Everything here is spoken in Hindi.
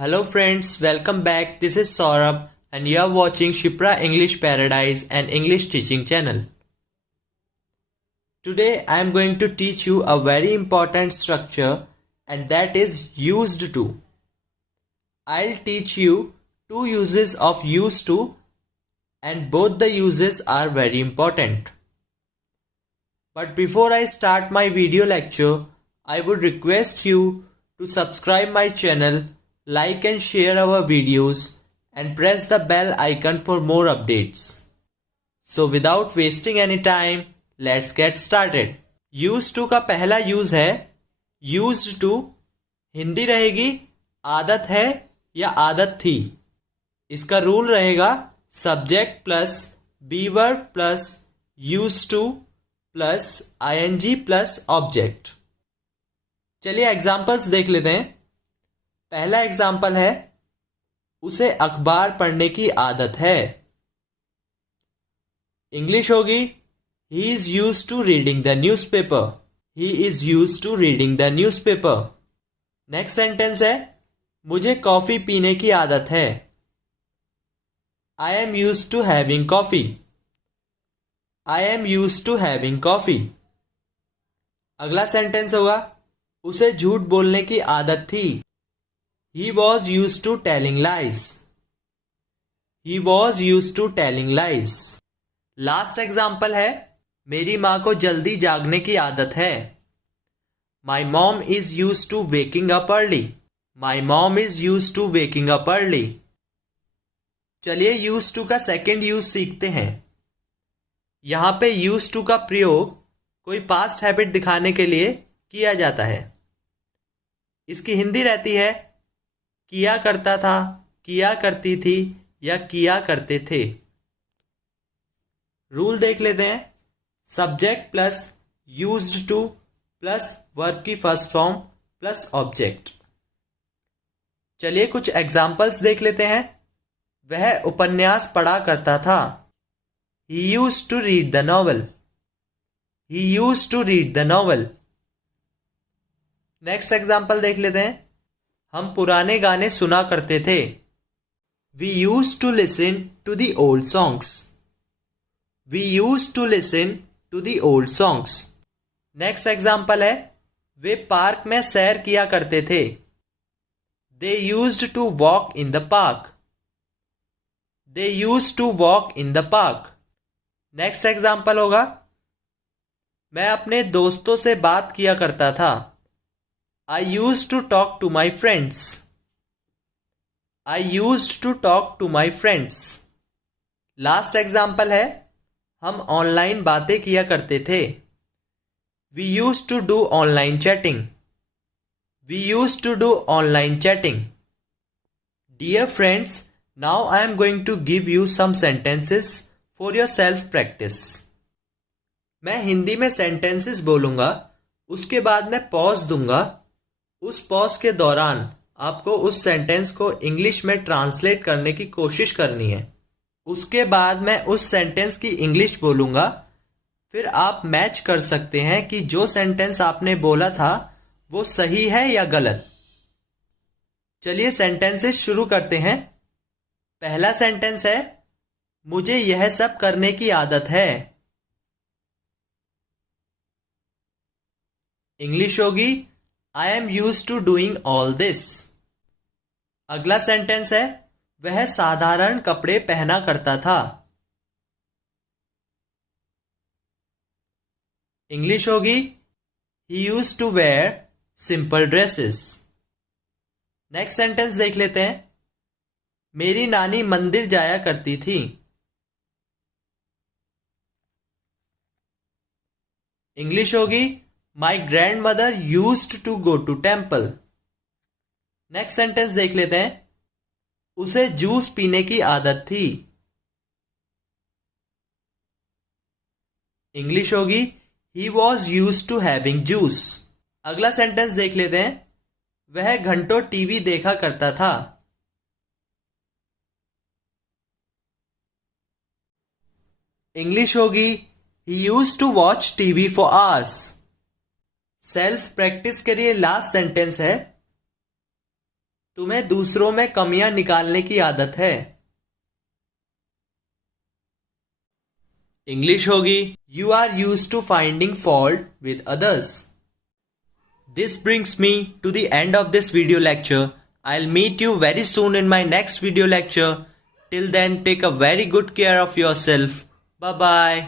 Hello friends, welcome back. This is Saurabh and you are watching Shipra English Paradise and English teaching channel. Today I am going to teach you a very important structure and that is used to. I'll teach you two uses of used to and both the uses are very important. But before I start my video lecture, I would request you to subscribe my channel, like and share our videos and press the bell icon for more updates. So without wasting any time, let's get started. Used to का पहला यूज है used to. हिंदी रहेगी आदत है या आदत थी. इसका रूल रहेगा subject plus be verb plus used to plus ing plus object. चलिए एग्जाम्पल्स देख लेते हैं. पहला एग्जाम्पल है उसे अखबार पढ़ने की आदत है. इंग्लिश होगी he is use to reading the newspaper. He is use to reading the newspaper. Next sentence है मुझे कॉफी पीने की आदत है. I am use to having coffee. I am use to having coffee. अगला सेंटेंस होगा उसे झूठ बोलने की आदत थी. He was used to telling lies. He was used to telling lies. Last example है मेरी माँ को जल्दी जागने की आदत है. My mom is used to waking up early. My mom is used to waking up early. चलिए used to का सेकेंड यूज सीखते हैं. यहाँ पे used to का प्रयोग कोई पास्ट हैबिट दिखाने के लिए किया जाता है. इसकी हिंदी रहती है किया करता था, किया करती थी या किया करते थे. रूल देख लेते हैं. Subject plus used two plus verb की फर्स्ट फॉर्म प्लस ऑब्जेक्ट. चलिए कुछ एग्जाम्पल्स देख लेते हैं. वह उपन्यास पढ़ा करता था. He used to read the novel. He used to read the novel. Next example देख लेते हैं. हम पुराने गाने सुना करते थे. We used to listen to the old songs. We used to listen to the old songs. Next example है वे पार्क में सैर किया करते थे. They used to walk in the park. They used to walk in the park. Next example होगा मैं अपने दोस्तों से बात किया करता था. I used to talk to my friends. I used to talk to my friends. Last example है हम ऑनलाइन बातें किया करते थे. We used to do online chatting. We used to do online chatting. Dear friends, now I am going to give you some sentences for your self practice. मैं हिंदी में सेंटेंसेस बोलूँगा, उसके बाद मैं पॉज दूंगा. उस पॉज के दौरान आपको उस सेंटेंस को इंग्लिश में ट्रांसलेट करने की कोशिश करनी है. उसके बाद मैं उस सेंटेंस की इंग्लिश बोलूँगा. फिर आप मैच कर सकते हैं कि जो सेंटेंस आपने बोला था वो सही है या गलत. चलिए सेंटेंसेस शुरू करते हैं. पहला सेंटेंस है मुझे यह सब करने की आदत है. इंग्लिश होगी I am used to doing all this. अगला सेंटेंस है वह साधारण कपड़े पहना करता था. इंग्लिश होगी He used to wear simple dresses. Next sentence देख लेते हैं. मेरी नानी मंदिर जाया करती थी. इंग्लिश होगी My grandmother used to go to temple. Next sentence देख लेते हैं. उसे जूस पीने की आदत थी. इंग्लिश होगी He was used to having juice. अगला सेंटेंस देख लेते हैं. वह घंटों टीवी देखा करता था. इंग्लिश होगी He used to watch TV for hours. Self practice के लिए लास्ट सेंटेंस है तुम्हें दूसरों में कमियां निकालने की आदत है। इंग्लिश होगी you are used to finding fault with others. This brings me to the end of this video lecture. I'll meet you very soon in my next video lecture. Till then, take a very good care of yourself. Bye bye.